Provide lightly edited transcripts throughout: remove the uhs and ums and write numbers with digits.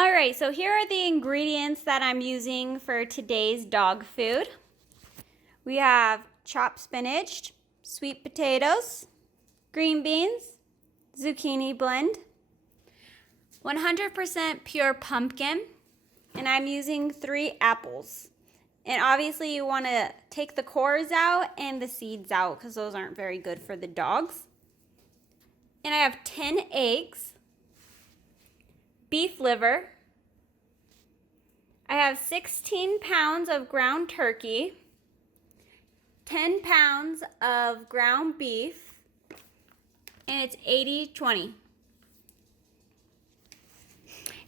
All right, so here are the ingredients that I'm using for today's dog food. We have chopped spinach, sweet potatoes, green beans, zucchini blend, 100% pure pumpkin, and I'm using 3 apples. And obviously you want to take the cores out and the seeds out because those aren't very good for the dogs. And I have 10 eggs, beef liver, I have 16 pounds of ground turkey, 10 pounds of ground beef, and it's 80-20.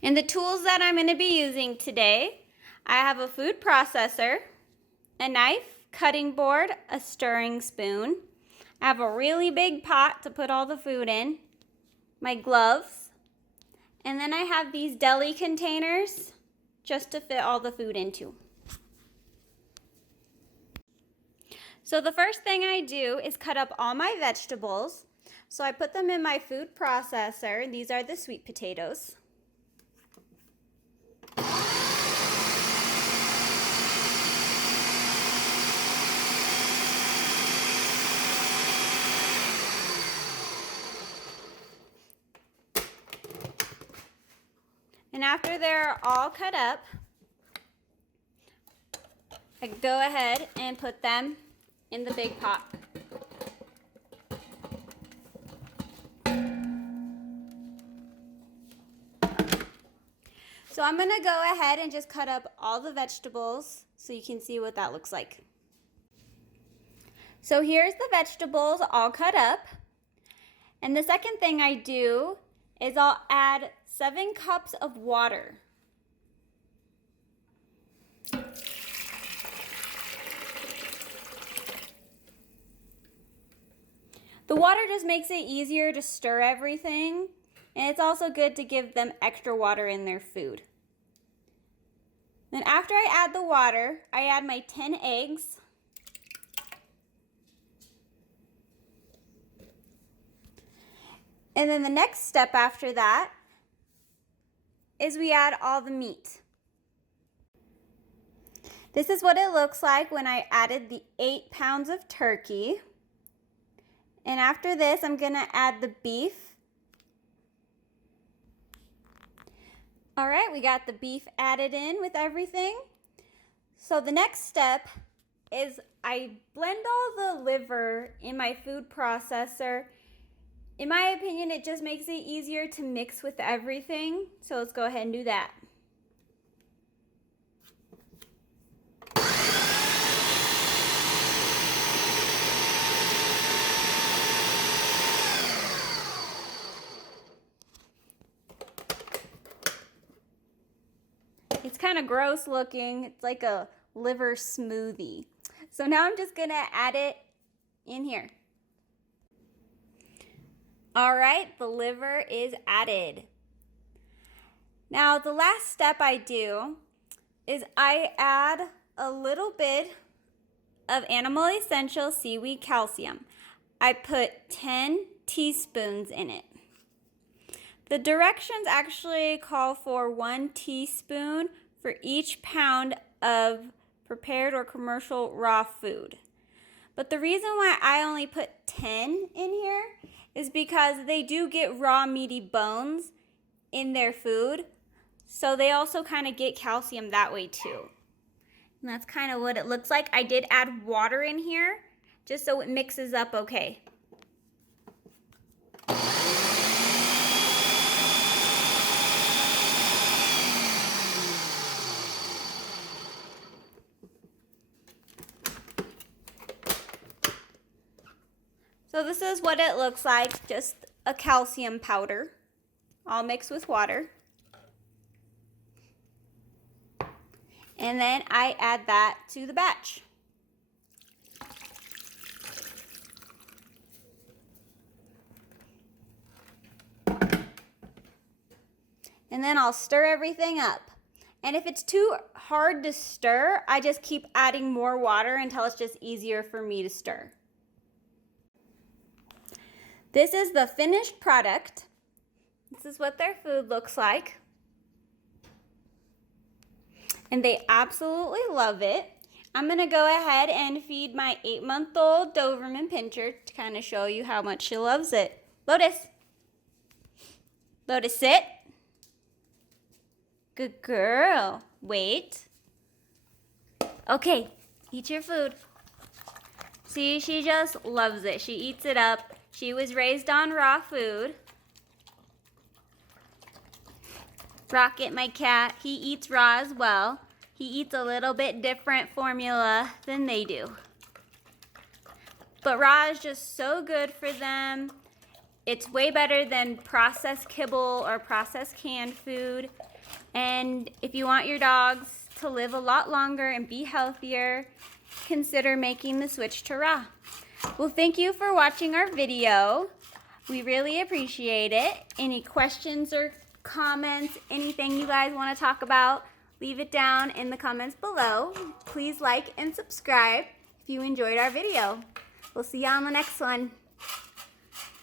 And the tools that I'm going to be using today, I have a food processor, a knife, cutting board, a stirring spoon. I have a really big pot to put all the food in, my gloves, and then I have these deli containers just to fit all the food into. So the first thing I do is cut up all my vegetables. So I put them in my food processor. These are the sweet potatoes. And after they're all cut up, I go ahead and put them in the big pot. So I'm gonna go ahead and just cut up all the vegetables so you can see what that looks like. So here's the vegetables all cut up. And the second thing I do is I'll add 7 cups of water. The water just makes it easier to stir everything, and it's also good to give them extra water in their food. Then after I add the water, I add my 10 eggs. And then the next step after that is we add all the meat. This is what it looks like when I added the 8 pounds of turkey. And after this, I'm gonna add the beef. All right, we got the beef added in with everything. So the next step is I blend all the liver in my food processor. In my opinion, it just makes it easier to mix with everything. So let's go ahead and do that. It's kind of gross looking. It's like a liver smoothie. So now I'm just gonna add it in here. All right, the liver is added. Now the last step I do is I add a little bit of Animal Essential Seaweed Calcium. I put 10 teaspoons in it. The directions actually call for 1 teaspoon for each pound of prepared or commercial raw food. But the reason why I only put 10 in here is because they do get raw meaty bones in their food. So they also kind of get calcium that way too. And that's kind of what it looks like. I did add water in here just so it mixes up okay. So this is what it looks like, just a calcium powder, all mixed with water. And then I add that to the batch. And then I'll stir everything up. And if it's too hard to stir, I just keep adding more water until it's just easier for me to stir. This is the finished product. This is what their food looks like. and they absolutely love it. I'm going to go ahead and feed my 8-month-old Doberman Pinscher to kind of show you how much she loves it. Lotus. Lotus, sit. Good girl. Wait. Okay, eat your food. See, she just loves it. She eats it up. She was raised on raw food. Rocket, my cat, he eats raw as well. He eats a little bit different formula than they do. But raw is just so good for them. It's way better than processed kibble or processed canned food. And if you want your dogs to live a lot longer and be healthier, consider making the switch to raw. Well, thank you for watching our video. We really appreciate it. Any questions or comments, anything you guys want to talk about, leave it down in the comments below. Please like and subscribe if you enjoyed our video. We'll see you on the next one.